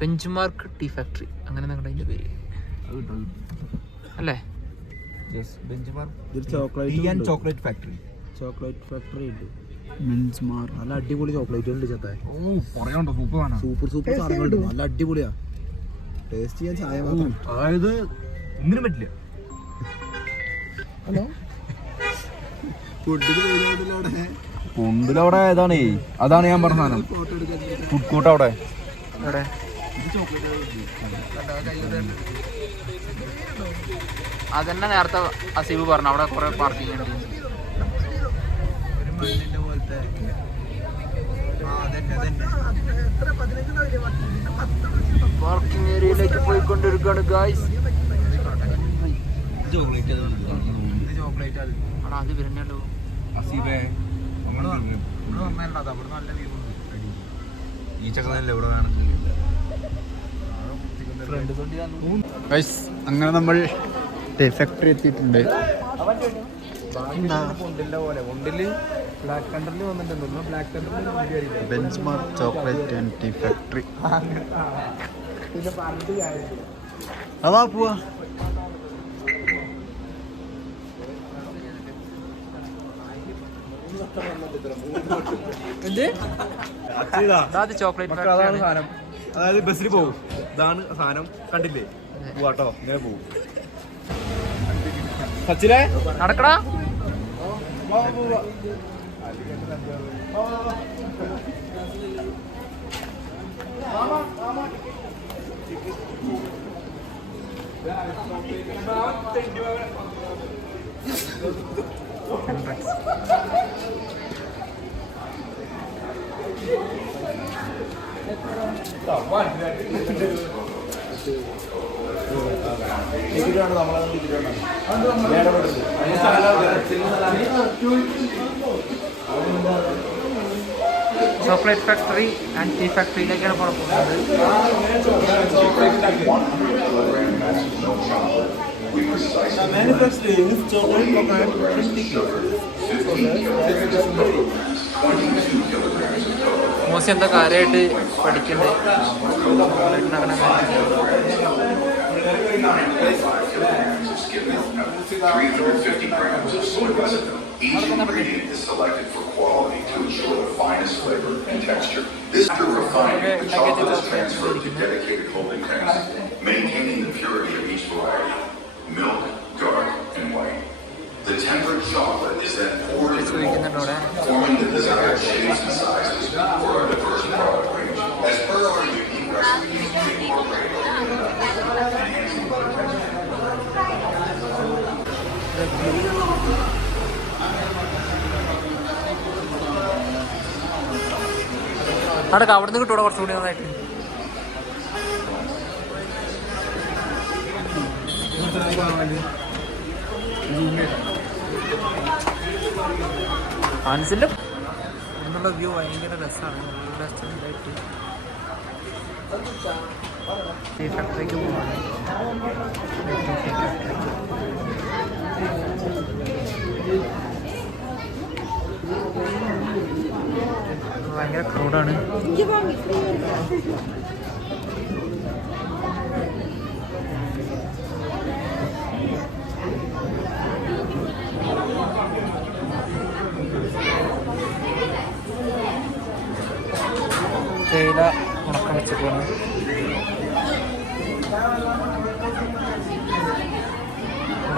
Benchmark tea factory അങ്ങനെ നിങ്ങളുടെ അതിന്റെ പേര് അല്ലേ? ചോക്ലേറ്റ് ഫാക്ടറി ഉണ്ട്. നല്ല അടിപൊളി ചോക്ലേറ്റ് ഉണ്ട് ചത്ത. സൂപ്പർ സാധനങ്ങളുണ്ട്. നല്ല അടിപൊളിയാ. ടേസ്റ്റ് ചെയ്യാൻ ചായ മാത്രം. അതായത് ഒന്നിനും പറ്റില്ല. ഹലോ ഫുഡിലവിടെ ഏതാണ്? അതാണ് ഞാൻ പറഞ്ഞ സാധനം. ഫുഡ് കോർട്ട് അവിടെ അതന്നെ നേരത്തെ അസീബ് പറഞ്ഞു. അവിടെ കുറെ പാർക്കിംഗ് ഉണ്ട്. പാർക്കിംഗ് ഏരിയയിലേക്ക് പോയിക്കൊണ്ടിരിക്കുകയാണ് ഗായ്സ്. അത് വരുന്നല്ലോ. അങ്ങനെ നമ്മൾ ഫാക്ടറി എത്തിയിട്ടുണ്ട്. Benchmark chocolate and tea factory. അതാ പോവാ. ചോക്ലേറ്റ് സാധനം. അതായത് ബസ്സിൽ പോകും. ഇതാണ് സാധനം. കണ്ടില്ലേ? പോവാട്ടോ. ഇങ്ങനെ പോകും. സച്ചിനെ നടക്കടാ. ചോക്ലേറ്റ് ഫാക്ടറി ആൻഡ് ടീ ഫാക്ടറിയിലേക്കാണ് പുറപ്പെടുന്നത്. മോശം എന്താ കാര്യമായിട്ട് പഠിക്കണ്ടേ? Each ingredient is selected for quality to ensure the finest flavor and texture. This after refining, the chocolate is transferred to dedicated holding tanks, maintaining the purity of each variety: milk, dark, and white. The tempered chocolate is then poured into molds, forming the desired shapes and sizes for our diverse product range. As per our unique recipes, we incorporate enhancing the texture. നടക്ക. അവിടെ നിന്ന് കിട്ടൂടെ കുറച്ചുകൂടി നന്നായിട്ട്. ആൻസിന്റെ എന്നുള്ള view ഭയങ്കര രസമാണ്. റെസ്റ്റോറൻ്റായിട്ട് ഈ ഫാക്ടറിക്ക് പോകുന്നത് ഭയങ്കര ക്രൗഡാണ്. തേയില ഉണക്കം വെച്ചപ്പോണ്.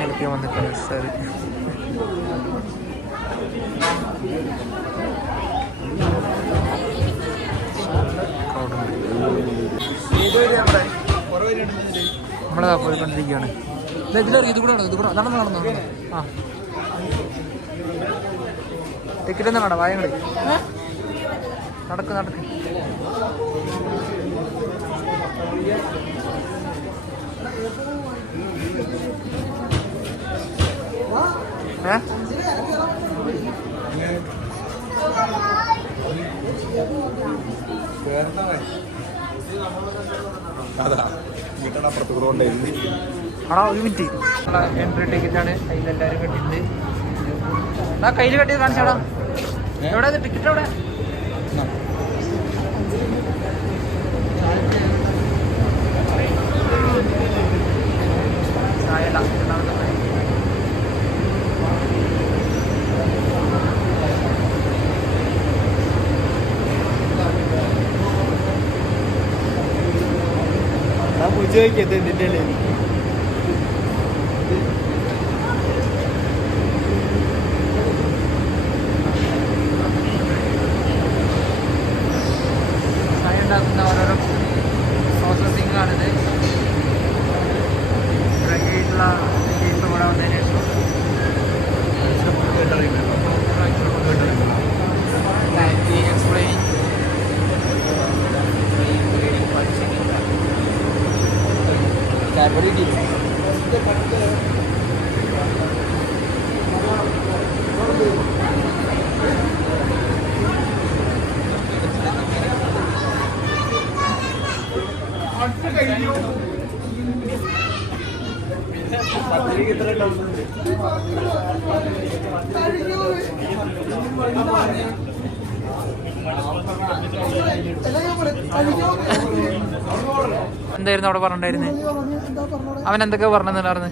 ഹെൽപ്പ് ചെയ്യാൻ വന്നിട്ടാണ് സാർ. നമ്മളതാ പോയിക്കൊണ്ടിരിക്കുകയാണ്. ഇത് കൂടെ നടന്നു. ആ ടിക്കറ്റ് ഒന്നും വേണ്ട. വായങ്ങള് നടക്ക്. ആണോ? ഒരു മിനിറ്റ്. എൻട്രി ടിക്കറ്റാണ്. അതിലെല്ലാവരും കെട്ടിട്ടുണ്ട്. ആ കയ്യിൽ കെട്ടിയത് കാണിച്ചാടാ. എവിടെ ടിക്കറ്റ്? എവിടെ ചായ ഉണ്ടാക്കുന്ന ഓരോരോ പ്രോസസ്സിംഗ് ആണിത്. ഇവിടെ വന്നതിന് ശേഷം explain എന്തായിരുന്നു അവിടെ പറഞ്ഞിട്ടുണ്ടായിരുന്നത്? അവൻ എന്തൊക്കെ പറഞ്ഞിട്ടുണ്ടായിരുന്നു?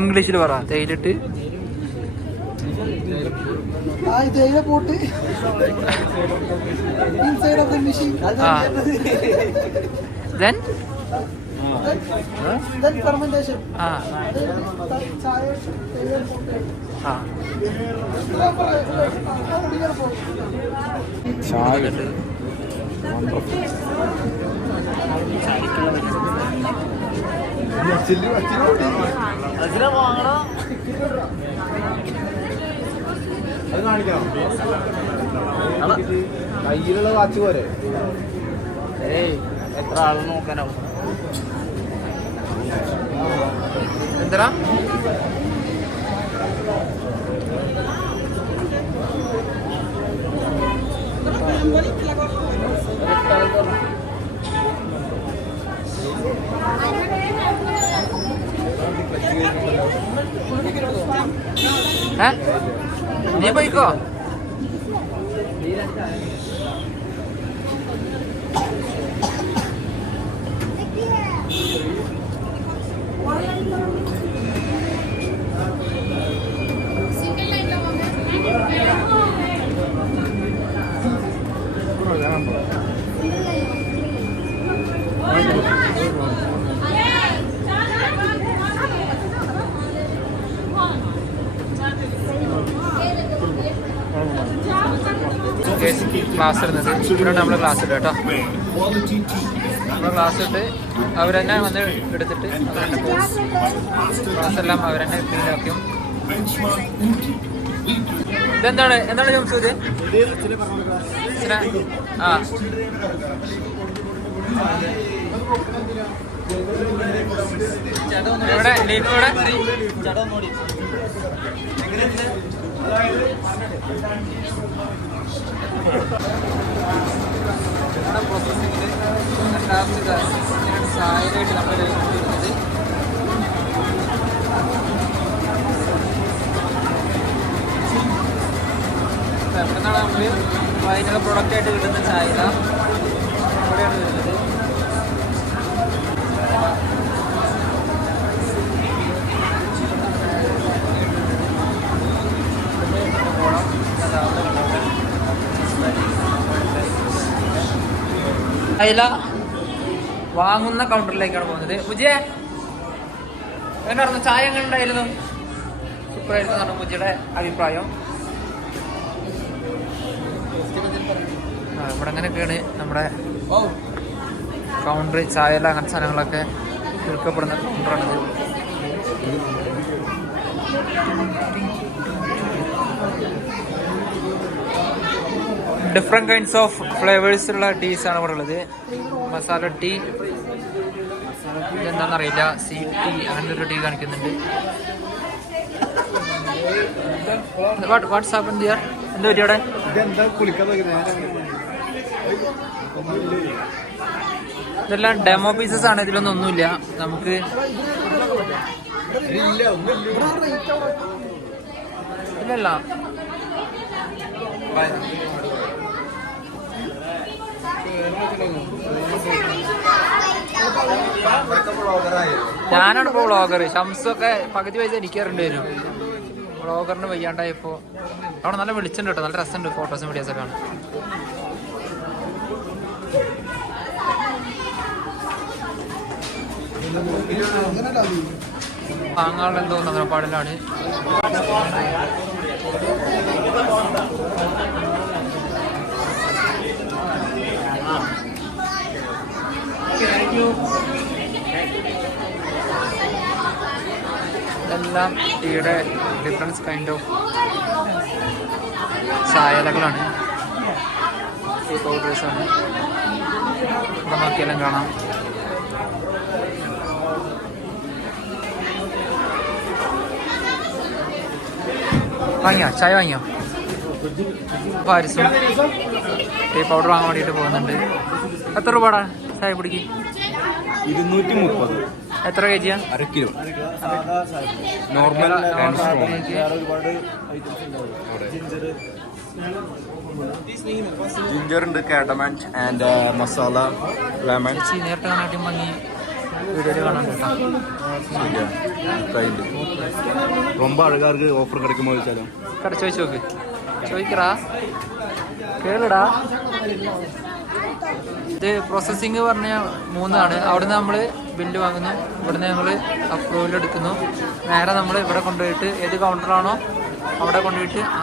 ഇംഗ്ലീഷിൽ പറ. തേയിലിട്ട് തേയില pot inside of the machine. Then fermentation. ചായ തേയില പോട്ട് കയ്യിലുള്ള വാച്ച് പോരെ? എത്ര ആള് നോക്കാനാവും? എന്താ നീ പോയിക്കോ. ക്ലാസ് ഇടുന്നത് ഇവിടെ നമ്മൾ ക്ലാസ് ഇട്ട് കേട്ടോ. നമ്മൾ ക്ലാസ് ഇട്ട് അവരെന്നെ വന്ന് എടുത്തിട്ട് അവരെന്നെ ക്ലാസ് എല്ലാം അവരെന്നെ ക്ലീനാക്കും. ഇതെന്താണ് ജംസൂര്? ആ ഇവിടെ ലീഫോടെ പ്രോസസ്സിങ്ങിൽ സായനായിട്ട് നമ്മൾ വരുന്നത്. എവിടെ നിന്നാണ് നമ്മൾ ഫൈനൽ പ്രൊഡക്റ്റായിട്ട് കിട്ടുന്ന ചായ ഇവിടെയാണ് വരുന്നത്. അയില വാങ്ങുന്ന കൗണ്ടറിലേക്കാണ് പോകുന്നത്. മുജിയെ എങ്ങനെയായിരുന്നു ചായ? എങ്ങനെ ഉണ്ടായിരുന്നു? സൂപ്പറായിരുന്നു എന്നാണ് മുജിയുടെ അഭിപ്രായം. ഇവിടെ അങ്ങനെയൊക്കെയാണ് നമ്മുടെ കൗണ്ടർ. ചായല അങ്ങനത്തെ സാധനങ്ങളൊക്കെ വിൽക്കപ്പെടുന്ന കൗണ്ടറാണിത്. ഡിഫറെൻറ്റ് കൈൻഡ്സ് ഓഫ് ഫ്ലേവേഴ്സുള്ള ടീസാണ് ഇവിടെ ഉള്ളത്. മസാല ടീ, ഇതെന്താണെന്നറിയില്ല, സീ ടീ, അങ്ങനത്തെ ഒരു ടീ കാണിക്കുന്നുണ്ട്. What's happen here? എന്താ പറ്റി അവിടെ? ഇതെല്ലാം ഡെമോ പീസസ് ആണ്. ഇതിലൊന്നും ഒന്നുമില്ല. നമുക്ക് ഇല്ലല്ല. ഞാനാണ് ഇപ്പോൾ വ്ളോഗർ. ഷംസൊക്കെ പകുതി പൈസ എനിക്ക് തരേണ്ടി വരും. വ്ളോഗറിന് വയ്യാണ്ടായപ്പോൾ അവിടെ നല്ല വിളിച്ചിട്ടുണ്ട് കേട്ടോ, നല്ല രസമുണ്ട് ഫോട്ടോസും വീഡിയോസൊക്കെ ആണ്. വാങ്ങാനുള്ള എന്തോ നഗരപ്പാടിലാണ്. ഇതെല്ലാം ടീയുടെ ഡിഫറൻസ് കൈൻഡ് ഓഫ് ചായലകളാണ്, ടീ പൗഡേഴ്സാണ്. ഇവിടെ നോക്കിയാലും കാണാം. വാങ്ങിയോ ചായ വാങ്ങിയോ? പാരിസും ടീ പൗഡർ വാങ്ങാൻ വേണ്ടിയിട്ട് പോകുന്നുണ്ട്. എത്ര രൂപടാ ചായ പിടിക്ക്? 230. എത്ര കെ ജിയാ? 1/2 കിലോ. നോർമൽ ജിഞ്ചർ ഉണ്ട്, കാഡമൻറ്റ് ആൻഡ് മസാല ലെമൺ. നേരിട്ട് കാണാൻ ഭംഗി വീഡിയോയിൽ കാണാൻ കേട്ടോ. ரொம்ப அழகா இருக்கு. ഓഫർ கிடைக்குമോ ചോദിച്ചാലോ? ചോദിച്ചു നോക്ക്, ചോദിക്കടാ, കേളടാ. ഇത് പ്രോസസ്സിങ് പറഞ്ഞ 3 അവിടുന്ന് നമ്മൾ ബില്ല് വാങ്ങുന്നു, ഇവിടുന്ന് ഞങ്ങൾ അപ്രൂവൽ എടുക്കുന്നു. നേരെ നമ്മൾ ഇവിടെ കൊണ്ടുപോയിട്ട് ഏത് കൗണ്ടറാണോ അവിടെ കൊണ്ടുപോയിട്ട് ആ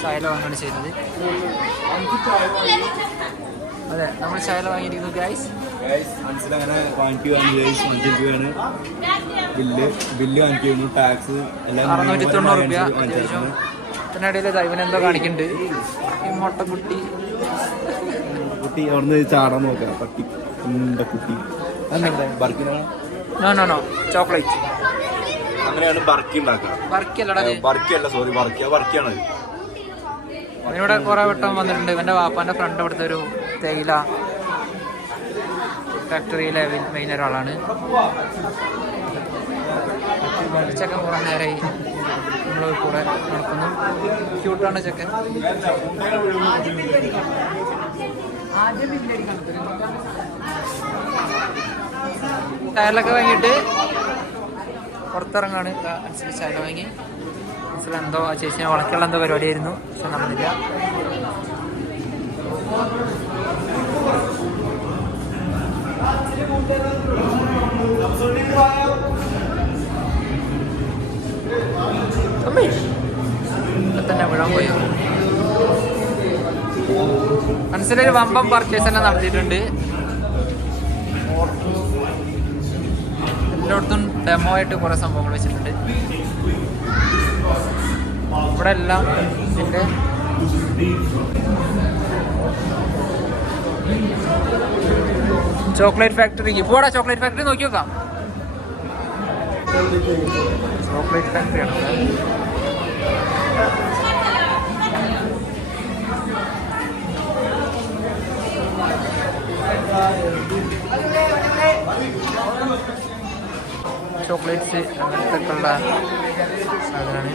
ചായല വാങ്ങുകയാണ് ചെയ്യുന്നത്. അതെ, നമ്മൾ ചായല വാങ്ങിയിരിക്കുന്നു ഗൈസ്. അങ്ങനെ വാങ്ങിക്കുകയാണ്. ബില്ല് വാങ്ങിക്കുന്നു, ടാക്സ് എല്ലാം 690 രൂപ. ഇതിനിടയിൽ ഇവനെന്തോ കാണിക്കുന്നുണ്ട് ഈ മുട്ടക്കുട്ടി. കുട്ടി അവിടുന്ന് ചാടാൻ നോക്കാം. പട്ടി കുട്ടി നോ ചോക്ലേറ്റ്. അങ്ങനെയാണ് ബർക്കി ഉണ്ടാക്കുക. ബർക്കിയല്ല, സോറി, ബർക്കിയാണ്. ഇതിനിവിടെ കുറെ വട്ടം വന്നിട്ടുണ്ട്. ഇവന്റെ വാപ്പാന്റെ ഫ്രണ്ട് അവിടുത്തെ ഒരു തേയില ഫാക്ടറിയിലെ മെയിൻ ഒരാളാണ്. ചെക്കൻ കുറെ നേരമായി നമ്മൾ കൂടെ നടക്കുന്നു. ക്യൂട്ടാണ് ചെക്കൻ. ടയറിലൊക്കെ വാങ്ങിയിട്ട് പുറത്തിറങ്ങാണ്. അനുസരിച്ച് ചായ വാങ്ങി. എന്തോ ആ ചേച്ചിനെ വളക്കുള്ള എന്തോ പരിപാടിയായിരുന്നു, പക്ഷെ നടന്നില്ല. തന്നെ വിടാൻ പോയോ? മനസ്സിലൊരു വമ്പം പർച്ചേസ് എല്ലാം നടത്തിയിട്ടുണ്ട്. എല്ലായിടത്തും ഡെമോ ആയിട്ട് കുറെ സംഭവങ്ങൾ വെച്ചിട്ടുണ്ട്. ഇവിടെ എല്ലാം ഇതിൻ്റെ ചോക്ലേറ്റ് ഫാക്ടറിക്ക് പോടാ. ചോക്ലേറ്റ് ഫാക്ടറി നോക്കി നോക്കാം. ചോക്ലേറ്റ് ഫാക്ടറിയാണ്. ചോക്ലേറ്റ്സ് അങ്ങനത്തെ ഉള്ള സാധനമാണ്.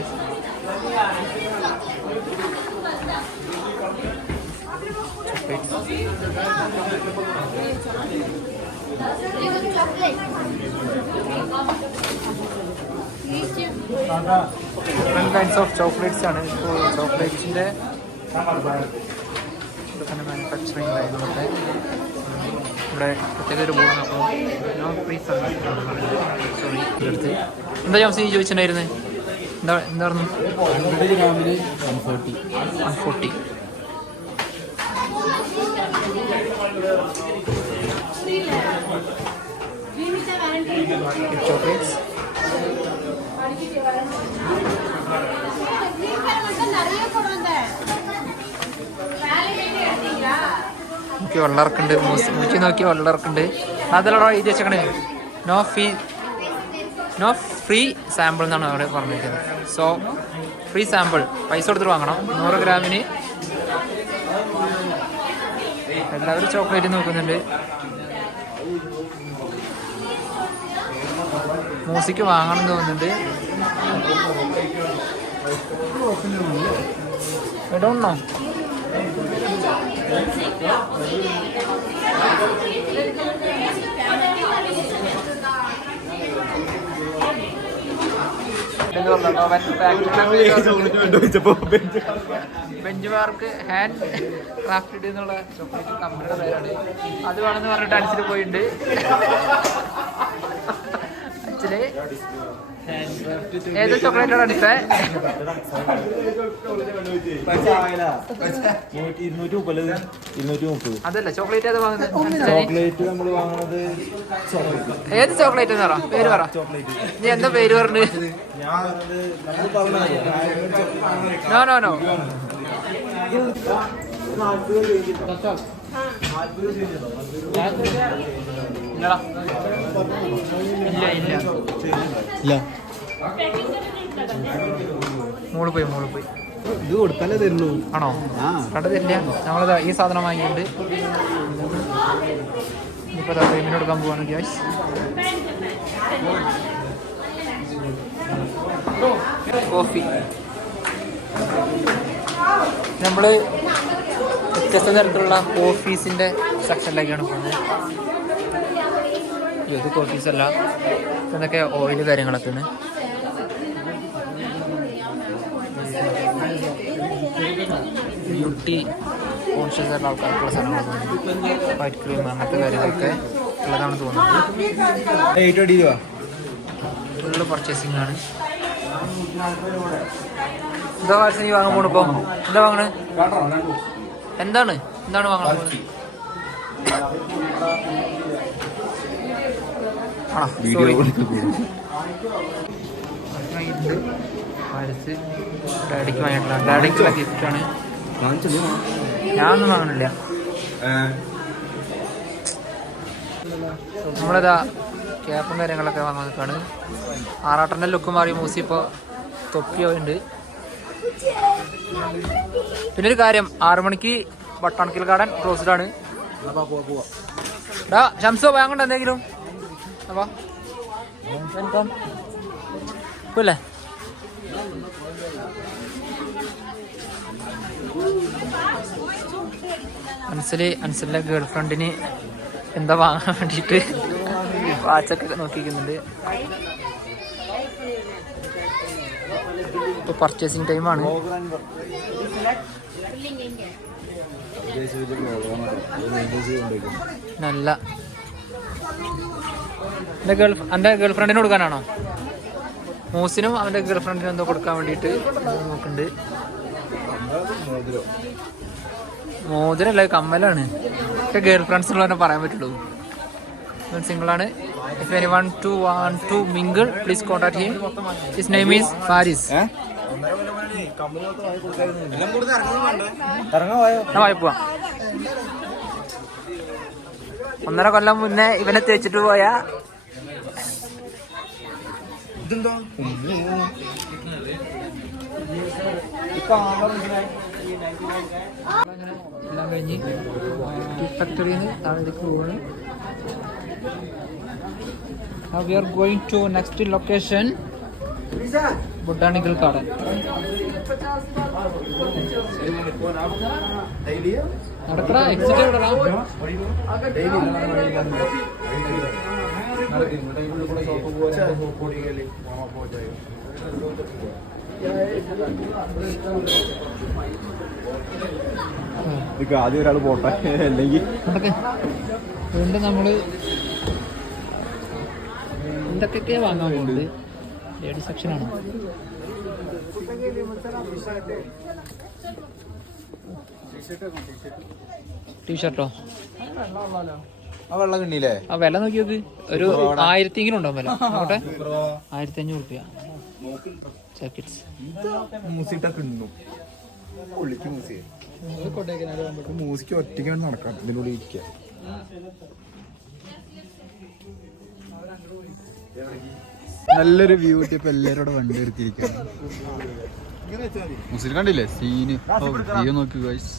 ഡിഫറെൻറ്റ് കൈൻഡ്സ് ഓഫ് ചോക്ലേറ്റ്സ് ആണ്. ഇപ്പോൾ ചോക്ലേറ്റ്സിൻ്റെ മാനുഫാക്ചറിങ് കാര്യങ്ങളൊക്കെ ഇവിടെ പ്രത്യേക ഒരു ബോർഡ്. അപ്പോൾ നോ ഫ്രീ സർവീസ്. സോറി, എടുത്ത് എന്താ ജോംസി ചോദിച്ചിട്ടുണ്ടായിരുന്നത്? എന്തായിരുന്നു? 100 ഗ്രാമിൽ 140. ചോക്ലേറ്റ്സ് നോക്കി വെള്ളറക്കുണ്ട്. മൂച്ചി നോക്കി വെള്ളറക്കുണ്ട്. അതിലൂടെ എഴുതി വെച്ചേക്കണേ നോ ഫ്രീ സാമ്പിൾ എന്നാണ് അവിടെ പറഞ്ഞിരിക്കുന്നത്. സോ ഫ്രീ സാമ്പിൾ പൈസ കൊടുത്തിട്ട് വാങ്ങണം. 100 ഗ്രാമിന്. എല്ലാവരും ചോക്ലേറ്റ് നോക്കുന്നുണ്ട്. മൂസിക്ക് വാങ്ങണം എന്ന് തോന്നുന്നുണ്ട്. I don't know. Bench mark hand crafted എന്നുള്ള ചോക്ലേറ്റ് കമ്പനിയുടെ പേരാണ്. അത് വേണമെന്ന് പറഞ്ഞിട്ട് അടിച്ചിട്ട് പോയിട്ടുണ്ട്. ആക്ച്വലി ഏത് ചോക്ലേറ്റാണ് അടിച്ചേ? അതല്ല ചോക്ലേറ്റ് ഏത് വാങ്ങുന്നത്? ചോക്ലേറ്റ് നമ്മൾ വാങ്ങുന്നത് ഏത് ചോക്ലേറ്റ് എന്ന് പറ, പേര് പറ. നീ എന്താ പേര് പറഞ്ഞു? നോ നോ നോ ഇല്ല ഇല്ല ഇല്ല, മോള് പോയി ഇത് കൊടുക്കാനേ തരുള്ളൂ. ആണോ? കണ്ട തരില്ല. നമ്മളിതാ ഈ സാധനം വാങ്ങിയിട്ടുണ്ട്. ഇപ്പൊ പേയ്മെന്റ് കൊടുക്കാൻ പോവാണ് ഗ്യാസ്. കോഫി നമ്മള് വ്യത്യസ്ത തരത്തിലുള്ള കോഫീസിന്റെ സെക്ഷനിലേക്കാണ് പോകുന്നത്. ഇത് കോഫീസ് അല്ല, ഇതൊക്കെ ഓയിൽ കാര്യങ്ങളൊക്കെയാണ്. ബ്യൂട്ടി കോൺഷ്യസ് ആയിട്ടുള്ള ആൾക്കാർക്കുള്ള സാധനങ്ങളൊക്കെ, വൈറ്റ് ക്രീം അങ്ങനത്തെ കാര്യങ്ങളൊക്കെ ഉള്ളതാണ് തോന്നുന്നത്. ഫുള്ള് പർച്ചേസിംഗ് ആണ്. എന്താ വാട്സ് നീ വാങ്ങാൻ പോണിപ്പോ? എന്താ വാങ്ങണേ? എന്താണ് വാങ്ങാൻ പോകുന്നത്? ഡാഡിക്ക് വാങ്ങിയിട്ടില്ല. ഡാഡിക്കുള്ള ഗിഫ്റ്റാണ്. ഞാനൊന്നും വാങ്ങണില്ല. നമ്മളിതാ ക്യാപ്പും കാര്യങ്ങളൊക്കെ വാങ്ങാൻ നിൽക്കാണ്. ആറാട്ടൻ്റെ ലുക്ക് മാറി മൂസി ഇപ്പോൾ തൊപ്പിയുണ്ട്. പിന്നെ ഒരു കാര്യം, 6 മണിക്ക് ബട്ടാണിക്കൽ ഗാർഡൻ ക്ലോസ്ഡ് ആണ്. ഷംസോ വാങ്ങണ്ട എന്തെങ്കിലും? അപ്പൊ ല്ലേ അൻസലിന്റെ ഗേൾ ഫ്രണ്ടിന് എന്താ വാങ്ങാൻ വേണ്ടിയിട്ട് വാച്ചൊക്കെ നോക്കിക്കുന്നുണ്ട്. ഇപ്പൊ പർച്ചേസിങ് ടൈമാണ്. നല്ല എൻ്റെ ഗേൾ ഫ്രണ്ടിന് കൊടുക്കാനാണോ? മൂസിനും അവൻ്റെ ഗേൾ ഫ്രണ്ടിനും എന്തോ കൊടുക്കാൻ വേണ്ടിയിട്ട് നോക്കുന്നുണ്ട്. മോതിരല്ല, കമ്മലാണ്. ഒക്കെ ഗേൾ ഫ്രണ്ട്സ് ഉള്ളവരെ പറയാൻ പറ്റുള്ളൂ. സിംഗിളാണ്. If anyone want to mingle, please contact him. His name is Faris. പോവാ. 1.5 കൊല്ലം മുന്നേ ഇവനെ തേച്ചിട്ട് പോയ എല്ലാം കഴിഞ്ഞ് ഫാക്ടറിയിൽ നിന്ന് താഴേക്ക് പോവാണ്. Now we are going to next location, Botanical Garden. നടക്കടാ, എക്സിറ്റ് എവിടെടാ? ആദ്യം ഒരാൾ പോട്ടെ, അല്ലെങ്കിൽ വീണ്ടും നമ്മള് എന്തൊക്കെ വാങ്ങാൻ പോകുന്നത്? ലേഡീസ് സെക്ഷനാണ്. ടീഷർട്ടോ? ആ വെള്ളം കിട്ടിയില്ലേ? ആ വില നോക്കി നോക്ക്. ഒരു 1000 ഉണ്ടാവും വില. നോട്ടെ, 1500 രൂപ ജാക്കറ്റ്സ്. മൂസിക്ക് ഒറ്റയ്ക്കാണ് നടക്കാം, ഇതിലൂടെ ഇരിക്കുക. നല്ലൊരു വ്യൂ ഇപ്പൊ എല്ലാരോടും വണ്ടി എടുത്തിരിക്കുകയാണ്. മുസ്ലിം കണ്ടില്ലേ സീന്? വ്യൂ നോക്കി ഗൈസ്.